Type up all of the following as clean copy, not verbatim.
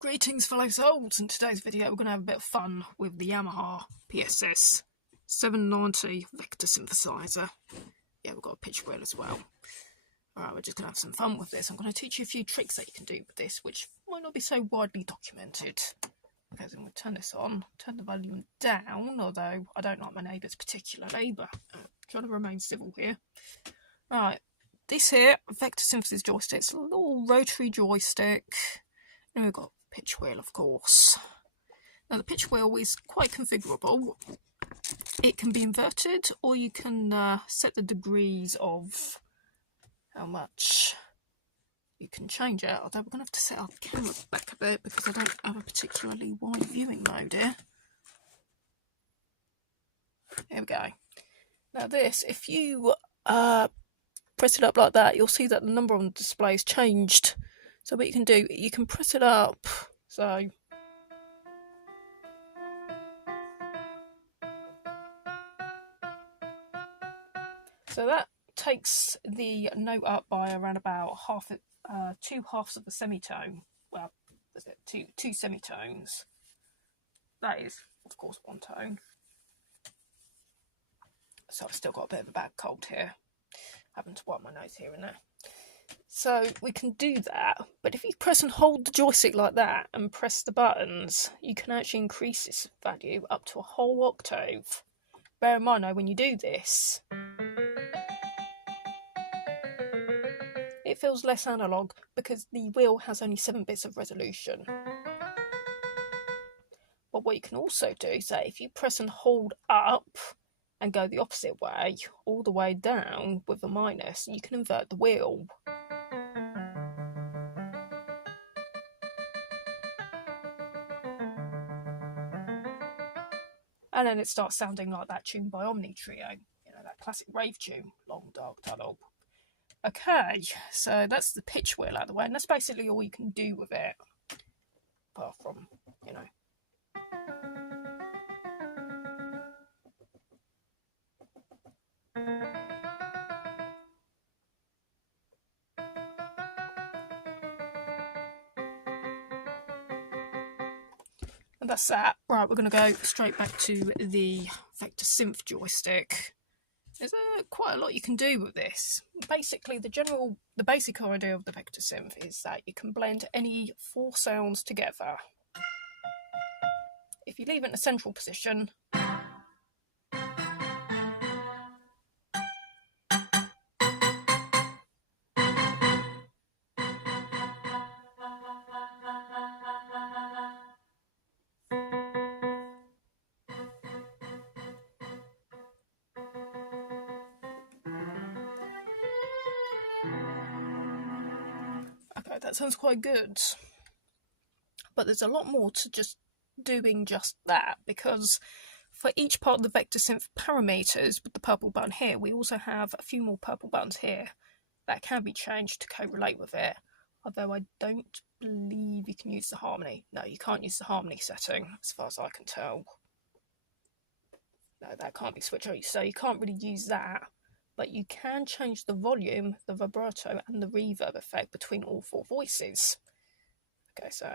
Greetings fellow souls. In today's video we're going to have a bit of fun with the Yamaha PSS-790 vector synthesizer. Yeah, we've got a pitch wheel as well. Alright, we're just going to have some fun with this. I'm going to teach you a few tricks that you can do with this, which might not be so widely documented. Okay, so I'm going to turn this on, turn the volume down, although I don't like my neighbours particularly, but trying to remain civil here. Right, this here, vector synthesis joystick, it's a little rotary joystick, and we've got pitch wheel, of course. Now the pitch wheel is quite configurable. It can be inverted, or you can set the degrees of how much you can change it. Although we're going to have to set our camera back a bit because I don't have a particularly wide viewing mode here. Here we go. Now this, if you press it up like that, you'll see that the number on the display has changed. So what you can do, you can press it up, so that takes the note up by around about two halves of the semitone. Well, is it two semitones? That is, of course, one tone. So I've still got a bit of a bad cold here. Having to wipe my nose here and there. So we can do that, but if you press and hold the joystick like that and press the buttons, you can actually increase this value up to a whole octave. Bear in mind though, when you do this, it feels less analog because the wheel has only 7 bits of resolution. But what you can also do is that if you press and hold up and go the opposite way, all the way down with a minus, you can invert the wheel. And then it starts sounding like that tune by Omni Trio, you know, that classic rave tune, Long Dark Tunnel. Okay, so that's the pitch wheel out of the way, and that's basically all you can do with it, apart from, you know. And that's that. Right, we're going to go straight back to the vector synth joystick. There's quite a lot you can do with this. Basically, the basic idea of the vector synth is that you can blend any 4 sounds together. If you leave it in a central position, okay, that sounds quite good. But there's a lot more to just doing just that, because for each part of the vector synth parameters with the purple button here, we also have a few more purple buttons here that can be changed to correlate with it. Although I don't believe you can use the harmony. No, you can't use the harmony setting, as far as I can tell. No, that can't be switched on, so you can't really use that. But you can change the volume, the vibrato, and the reverb effect between all 4 voices. Okay, so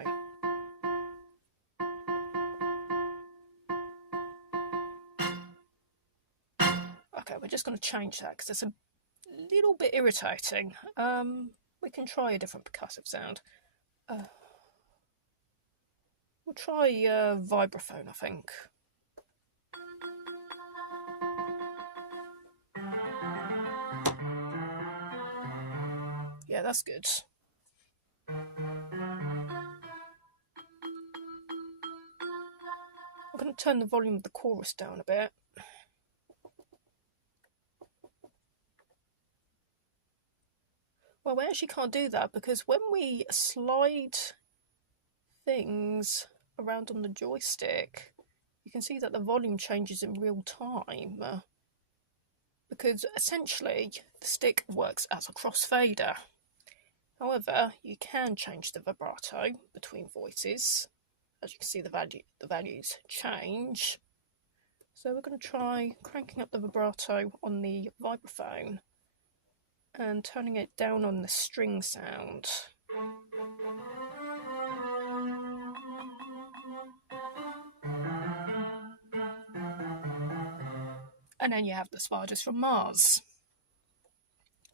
okay, we're just going to change that because it's a little bit irritating. We can try a different percussive sound. We'll try vibraphone, I think. Yeah, that's good. I'm going to turn the volume of the chorus down a bit. Well, we actually can't do that because when we slide things around on the joystick, you can see that the volume changes in real time. Because essentially the stick works as a crossfader. However, you can change the vibrato between voices. As you can see, the values change. So we're going to try cranking up the vibrato on the vibraphone and turning it down on the string sound. And then you have the spiders from Mars.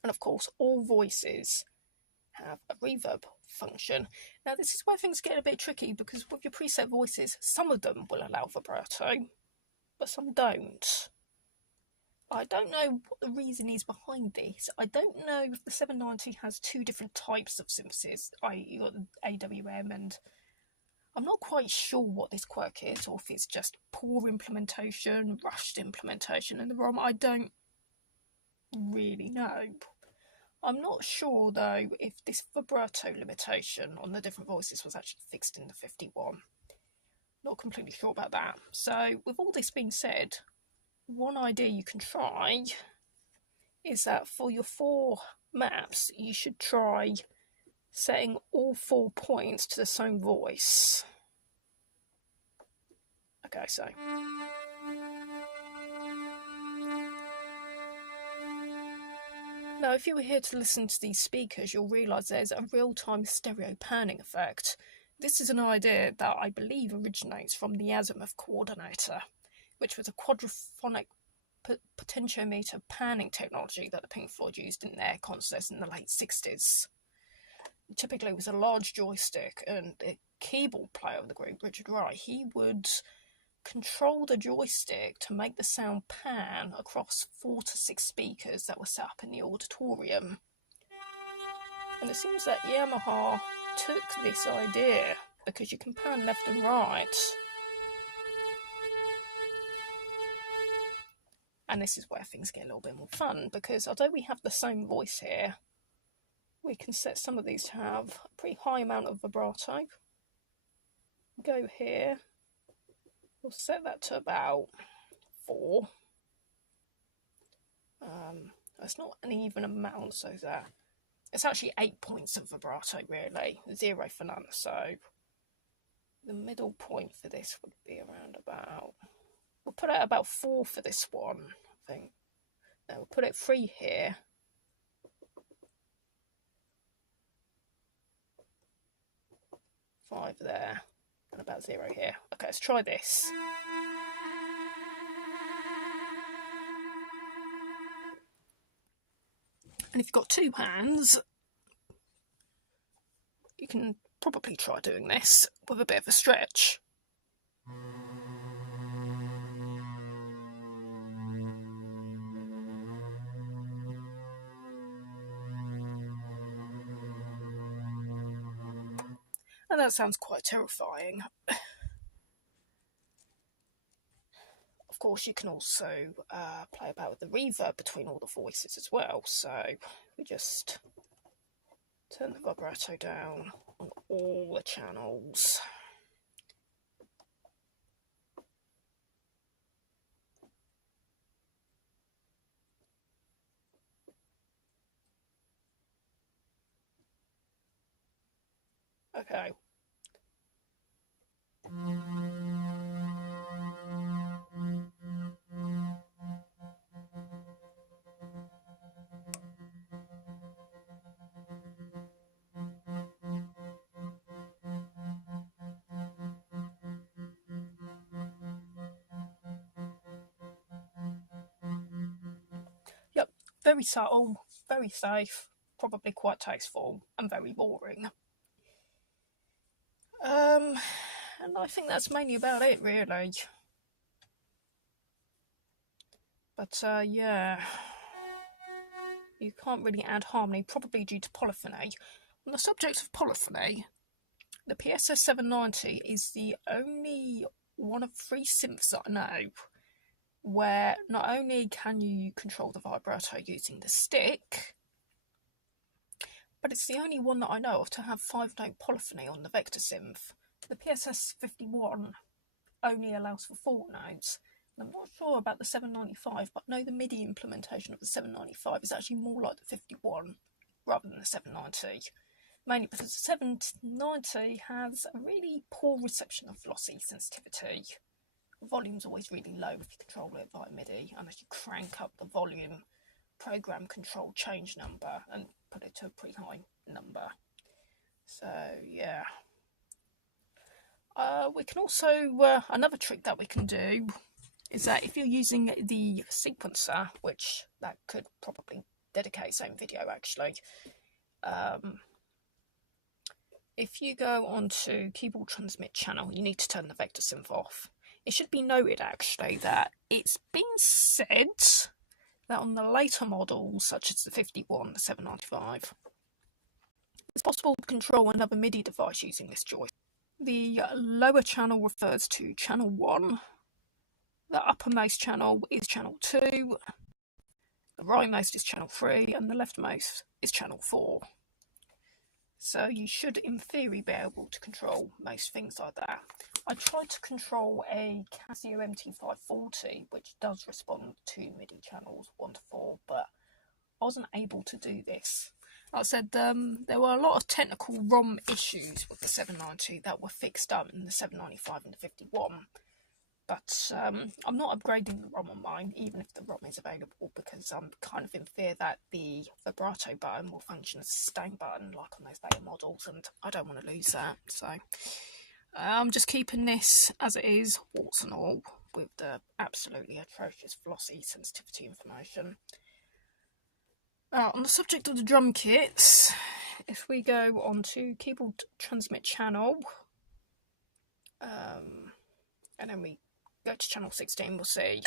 And of course, all voices have a reverb function. Now, this is where things get a bit tricky, because with your preset voices, some of them will allow vibrato, but some don't. I don't know what the reason is behind this. I don't know if the 790 has two different types of synths. You got the AWM, and I'm not quite sure what this quirk is, or if it's just poor implementation, rushed implementation in the ROM. I don't really know. I'm not sure, though, if this vibrato limitation on the different voices was actually fixed in the 51. Not completely sure about that. So, with all this being said, one idea you can try is that for your 4 maps, you should try setting all 4 points to the same voice. Okay, so... Now, if you were here to listen to these speakers, you'll realise there's a real-time stereo panning effect. This is an idea that I believe originates from the azimuth coordinator, which was a quadraphonic potentiometer panning technology that the Pink Floyd used in their concerts in the late 60s. Typically, it was a large joystick, and the keyboard player of the group, Richard Wright, he would control the joystick to make the sound pan across 4 to 6 speakers that were set up in the auditorium. And it seems that Yamaha took this idea, because you can pan left and right. And this is where things get a little bit more fun, because although we have the same voice here, we can set some of these to have a pretty high amount of vibrato. Go here. We'll set that to about 4. It's not an even amount, so that it's actually 8 points of vibrato, really. 0 for none. So the middle point for this would be around about... We'll put it at about 4 for this one, I think. Now we'll put it 3 here. Five there. And about 0 here. Okay, let's try this. And if you've got 2 hands, you can probably try doing this with a bit of a stretch. And that sounds quite terrifying. Of course, you can also play about with the reverb between all the voices as well. So we just turn the vibrato down on all the channels. Okay. Yep, very subtle, very safe, probably quite tasteful, and very boring. And I think that's mainly about it, really. But, yeah. You can't really add harmony, probably due to polyphony. On the subject of polyphony, the PSS-790 is the only one of 3 synths that I know where not only can you control the vibrato using the stick, but it's the only one that I know of to have 5-note polyphony on the vector synth. The PSS-51 only allows for 4 notes. And I'm not sure about the 795, but I know the Midi implementation of the 795 is actually more like the 51 rather than the 790. Mainly because the 790 has a really poor reception of lossy sensitivity. The volume's always really low if you control it via Midi, unless you crank up the volume program control change number and put it to a pretty high number. So yeah. We can also, another trick that we can do is that if you're using the sequencer, which that could probably dedicate its own video actually, if you go onto keyboard transmit channel, you need to turn the vector synth off. It should be noted actually that it's been said that on the later models, such as the 51, the 795, it's possible to control another MIDI device using this joystick. The lower channel refers to channel 1, the uppermost channel is channel 2, the rightmost is channel 3, and the leftmost is channel 4. So you should, in theory, be able to control most things like that. I tried to control a Casio MT540, which does respond to MIDI channels 1 to 4, but I wasn't able to do this. Like I said, there were a lot of technical ROM issues with the 790 that were fixed up in the 795 and the 51. But I'm not upgrading the ROM on mine, even if the ROM is available, because I'm kind of in fear that the vibrato button will function as a sustain button like on those later models, and I don't want to lose that. So I'm just keeping this as it is, warts and all, with the absolutely atrocious flossy sensitivity information. On the subject of the drum kits, if we go on to keyboard transmit channel, and then we go to channel 16, we'll see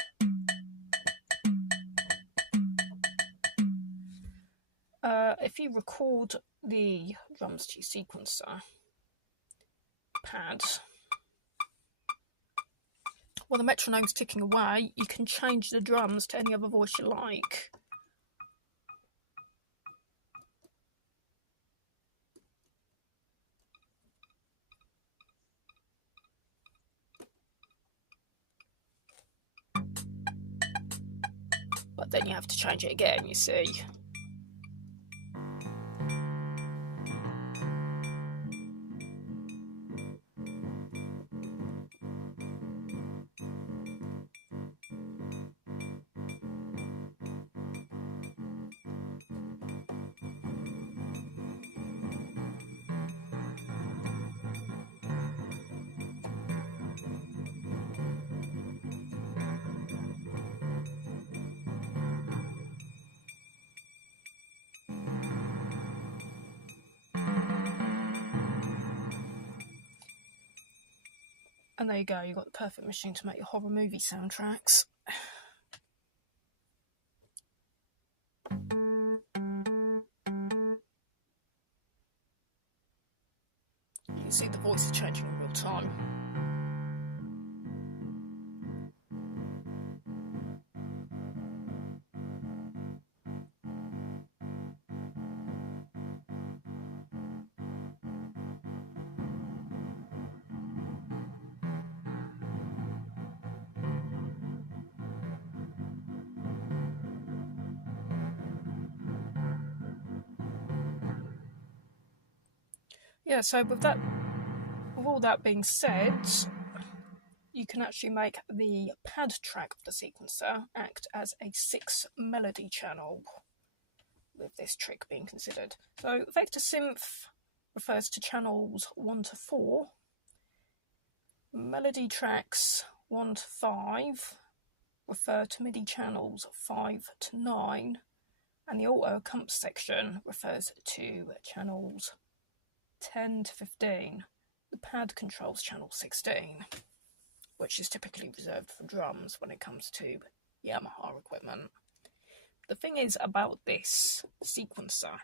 if you record the drums to your sequencer pad, while the metronome's ticking away, you can change the drums to any other voice you like. But then you have to change it again, you see. And there you go, you've got the perfect machine to make your horror movie soundtracks. You can see the voice is changing in real time. Yeah, so with all that being said, you can actually make the pad track of the sequencer act as a 6 melody channel, with this trick being considered. So vector synth refers to channels 1 to 4, melody tracks 1 to 5 refer to MIDI channels 5 to 9, and the auto comp section refers to channels 10 to 15. The pad controls channel 16, which is typically reserved for drums when it comes to Yamaha equipment. The thing is about this sequencer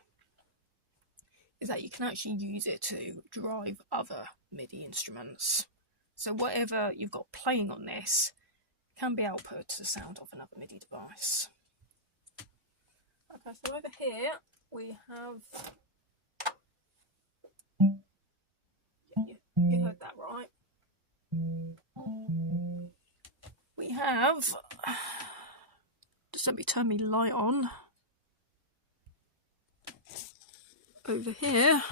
is that you can actually use it to drive other MIDI instruments. So whatever you've got playing on this can be output to the sound of another MIDI device. Okay, so over here we have... You heard that right. We have, just let me turn my light on. Over here,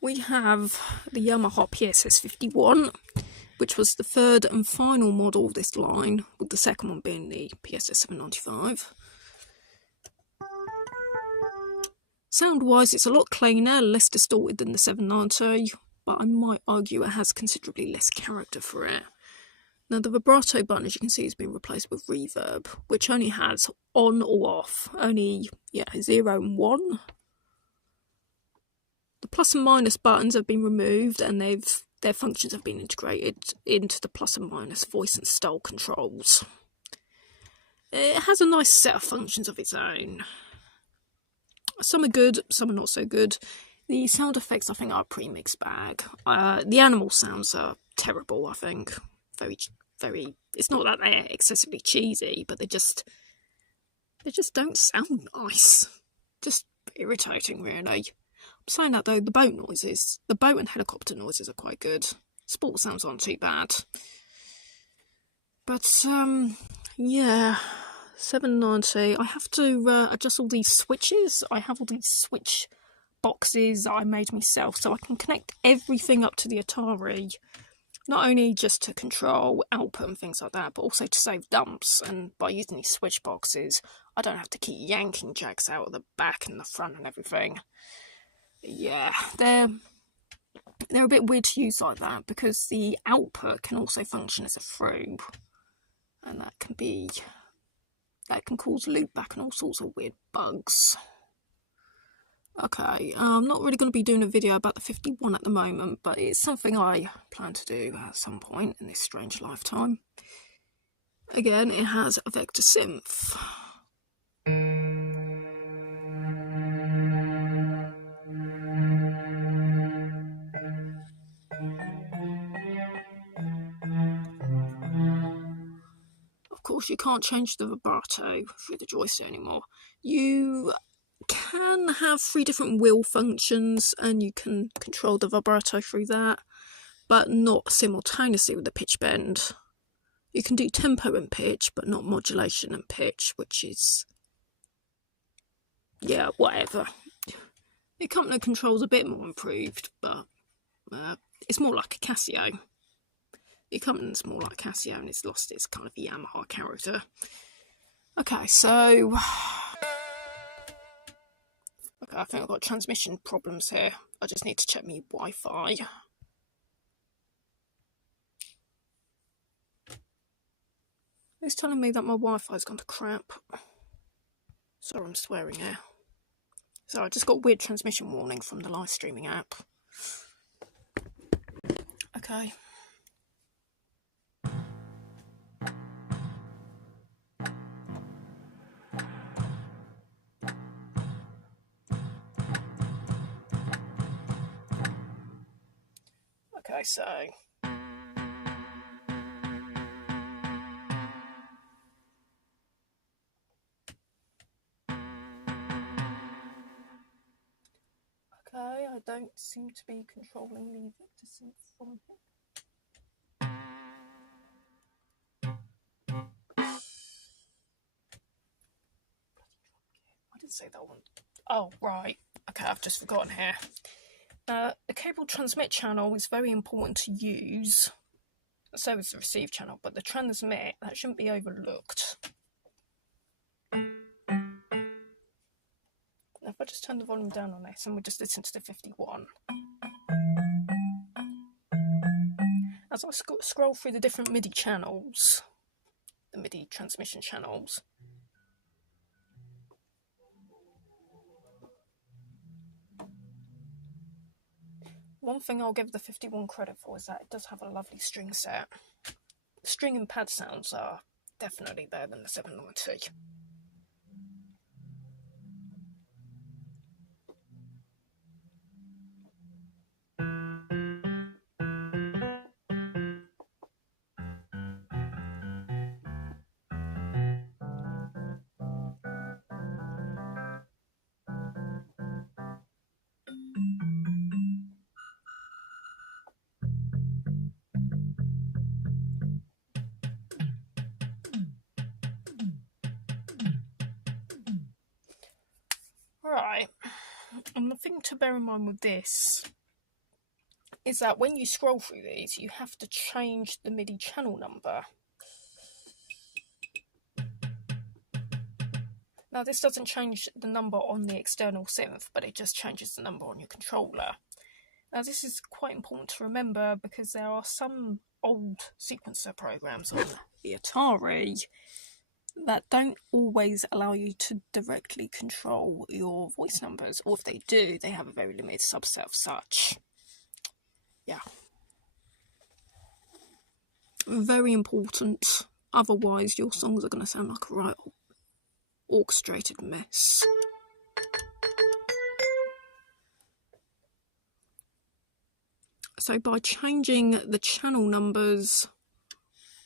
we have the Yamaha PSS-51, which was the third and final model of this line, with the second one being the PSS-795. Sound-wise, it's a lot cleaner, less distorted than the 790. but I might argue it has considerably less character for it. Now the vibrato button, as you can see, has been replaced with reverb, which only has on or off, only 0 and 1. The plus and minus buttons have been removed, and their functions have been integrated into the plus and minus voice and style controls. It has a nice set of functions of its own. Some are good, some are not so good. The sound effects, I think, are a pretty mixed bag. The animal sounds are terrible, I think. Very. It's not that they're excessively cheesy, but they just don't sound nice. Just irritating, really. I'm saying that though, the boat and helicopter noises are quite good. Sport sounds aren't too bad. But yeah, 790. I have to adjust all these switches. I have all these switch boxes that I made myself, so I can connect everything up to the Atari. Not only just to control output and things like that, but also to save dumps. And by using these switch boxes, I don't have to keep yanking jacks out of the back and the front and everything. Yeah, they're a bit weird to use like that, because the output can also function as a through, and that can cause loopback and all sorts of weird bugs. Okay, I'm not really going to be doing a video about the 51 at the moment, but it's something I plan to do at some point in this strange lifetime. Again, it has a vector synth. Of course, you can't change the vibrato through the joystick anymore. You can have 3 different wheel functions, and you can control the vibrato through that, but not simultaneously with the pitch bend. You can do tempo and pitch, but not modulation and pitch, which is, yeah, whatever. The accompanying control's a bit more improved, but it's more like a Casio. The accompanist's more like Casio, and it's lost its kind of Yamaha character. Okay, so I think I've got transmission problems here. I just need to check my Wi-Fi. Who's telling me that my Wi-Fi's gone to crap? Sorry, I'm swearing here. So I just got a weird transmission warning from the live streaming app. Okay. Okay, so okay, I don't seem to be controlling the vector synth from here. I didn't say that one. Oh, right. Okay, I've just forgotten here. The cable transmit channel is very important to use. So is the receive channel, but the transmit, that shouldn't be overlooked. Now, if I just turn the volume down on this and we just listen to the 51. As I scroll through the different MIDI channels, the MIDI transmission channels, one thing I'll give the 51 credit for is that it does have a lovely string set. The string and pad sounds are definitely better than the 790. Right, and the thing to bear in mind with this is that when you scroll through these, you have to change the MIDI channel number. Now, this doesn't change the number on the external synth, but it just changes the number on your controller. Now this is quite important to remember because there are some old sequencer programs on the Atari that don't always allow you to directly control your voice numbers, or if they do, they have a very limited subset of such. Yeah. Very important, otherwise your songs are going to sound like a right orchestrated mess. So by changing the channel numbers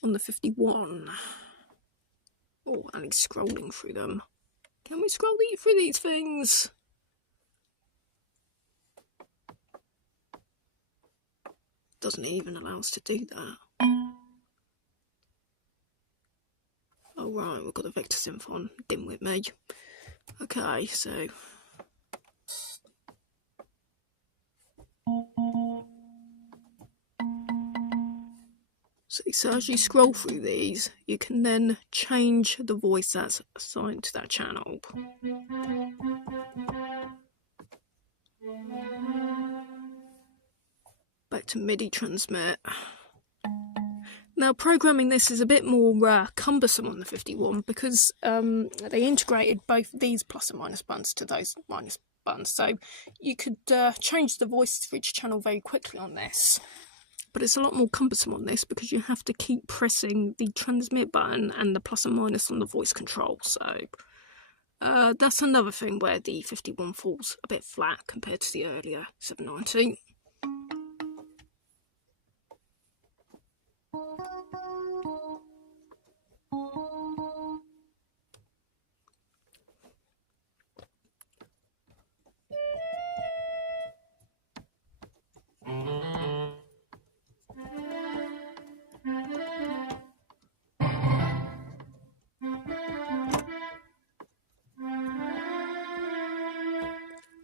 on the 51, oh, and he's scrolling through them. Can we scroll through these things? Doesn't even allow us to do that. Oh right, we've got the vector synth on, dim with me. Okay, so as you scroll through these, you can then change the voice that's assigned to that channel. Back to Midi transmit. Now programming this is a bit more cumbersome on the 51 because they integrated both these plus and minus buttons to those minus buttons. So you could change the voice for each channel very quickly on this. But it's a lot more cumbersome on this because you have to keep pressing the transmit button and the plus and minus on the voice control. So that's another thing where the 51 falls a bit flat compared to the earlier 790.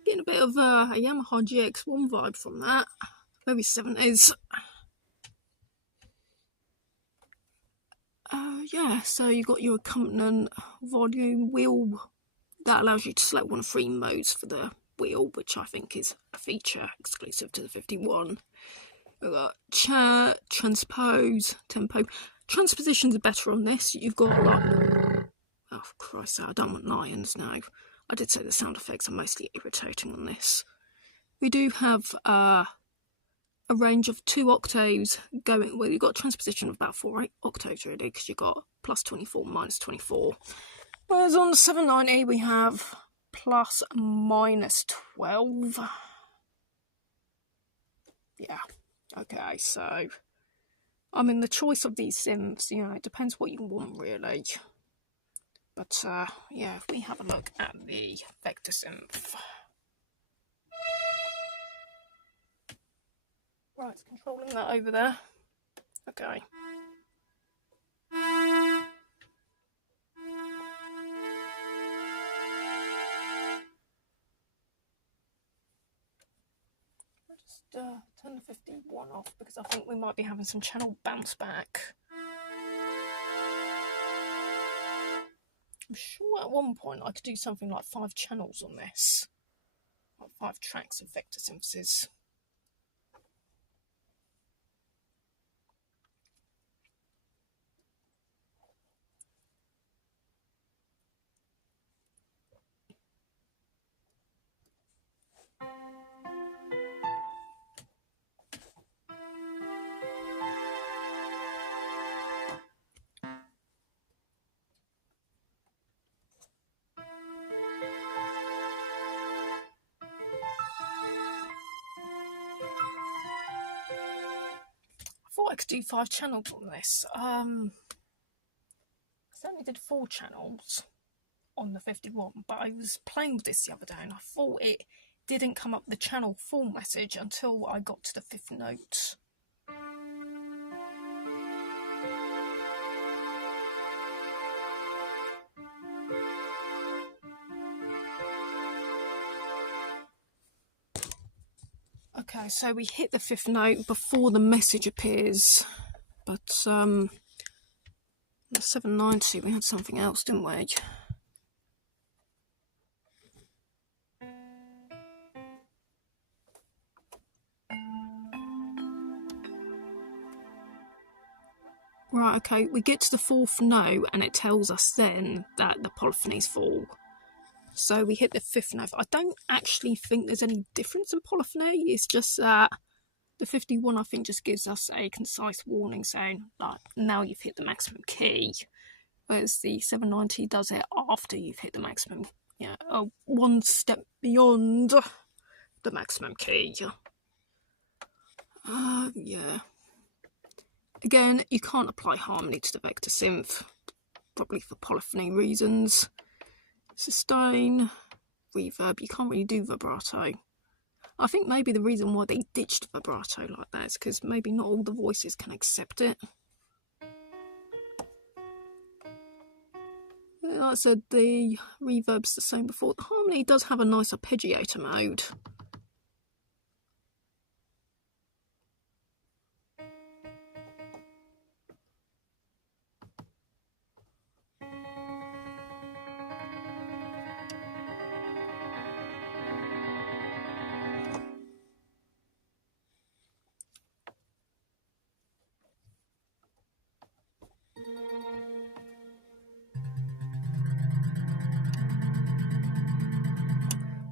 Getting a bit of a Yamaha GX1 vibe from that, very 70s. Yeah, so you got your accompaniment volume wheel that allows you to select one of 3 modes for the wheel, which I think is a feature exclusive to the 51. We've got chair, transpose, tempo. Transpositions are better on this. You've got like, oh Christ, I don't want lions now. I did say the sound effects are mostly irritating on this. We do have a range of 2 octaves going, well, you've got transposition of about 4 octaves really, because you've got plus 24, minus 24. Whereas on the 790 we have plus minus 12. Yeah, okay, so I mean the choice of these synths, you know, it depends what you want really. But yeah, if we have a look at the vector synth. Right, it's controlling that over there. Okay. I'll just turn the 51 off because I think we might be having some channel bounce back. I'm sure at one point I could do something like 5 channels on this. Like 5 tracks of vector synthesis. I thought I could do 5 channels on this. I certainly did 4 channels on the 51, but I was playing with this the other day and I thought it didn't come up the channel full message until I got to the 5th note. Okay, so we hit the 5th note before the message appears, but the 790 we had something else, didn't we? Right, okay, we get to the fourth note and it tells us then that the polyphony's full. So we hit the fifth note. I don't actually think there's any difference in polyphony. It's just that the 51, I think, just gives us a concise warning saying, like, now you've hit the maximum key. Whereas the 790 does it after you've hit the maximum, one step beyond the maximum key. Yeah. Again, you can't apply harmony to the vector synth, probably for polyphony reasons. Sustain, reverb, you can't really do vibrato. I think maybe the reason why they ditched vibrato like that is because maybe not all the voices can accept it. Like I said, the reverb's the same before. The harmony does have a nice arpeggiator mode.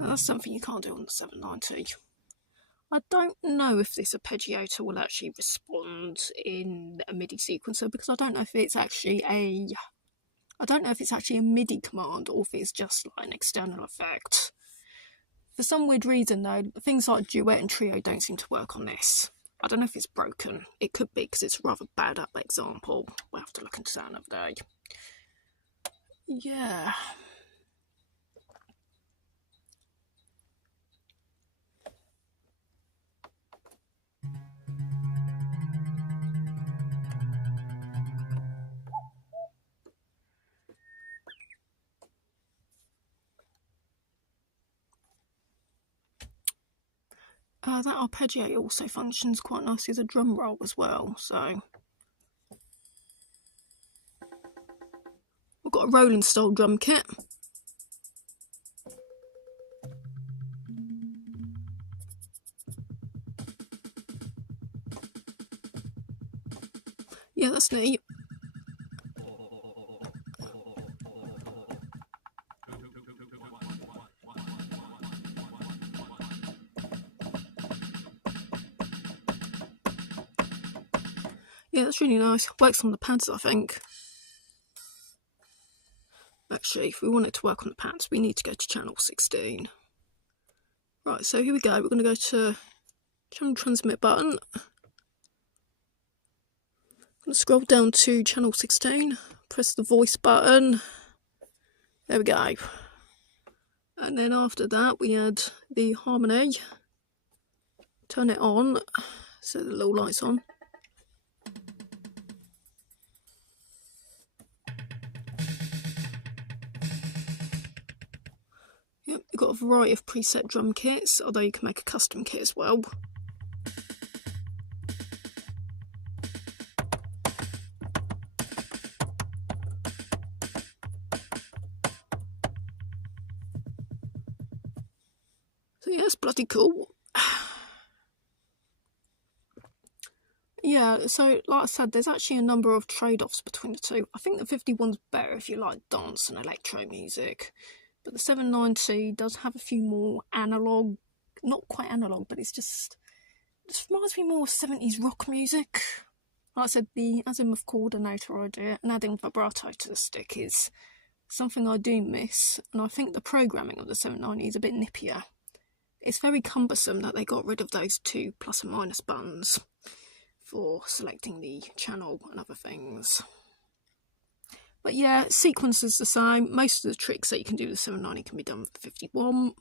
Now, that's something you can't do on the 790. I don't know if this arpeggiator will actually respond in a Midi sequencer, because I don't know if it's actually a Midi command or if it's just like an external effect. For some weird reason though, things like duet and trio don't seem to work on this. I don't know if it's broken. It could be because it's a rather bad up example. We'll have to look into that another day. Yeah. That arpeggiator also functions quite nicely as a drum roll as well, so we've got a rolling style drum kit. Yeah, that's neat. Yeah, that's really nice. Works on the pads, I think. Actually, if we want it to work on the pads, we need to go to channel 16. Right, so here we go. We're going to go to channel transmit button. I'm going to scroll down to channel 16, press the voice button. There we go. And then after that, we add the harmony. Turn it on, so the little light's on. Yep, you've got a variety of preset drum kits, although you can make a custom kit as well. So yeah, it's bloody cool. Yeah, so like I said, there's actually a number of trade-offs between the two. I think the 51's better if you like dance and electro music, but the 790 does have a few more analog, not quite analog, but it reminds me more of 70s rock music. Like I said, the azimuth coordinator idea and adding vibrato to the stick is something I do miss, and I think the programming of the 790 is a bit nippier. It's very cumbersome that they got rid of those two plus and minus buttons for selecting the channel and other things. But yeah, sequencer's the same. Most of the tricks that you can do with the 790 can be done with the 51.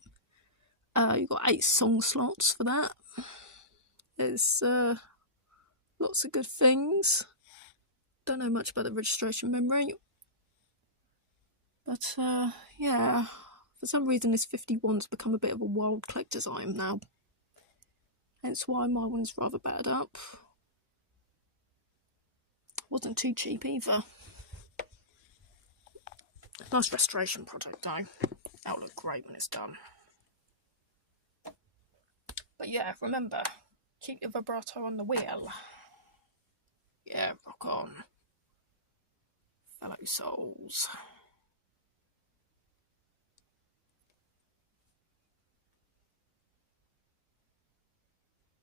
You've got 8 song slots for that. There's lots of good things. Don't know much about the registration memory. But yeah, for some reason this 51's become a bit of a wild collector's item now. Hence why my one's rather battered up. Wasn't too cheap either. Nice restoration project though. That'll look great when it's done. But yeah, remember, keep your vibrato on the wheel. Yeah, rock on. Hello, souls.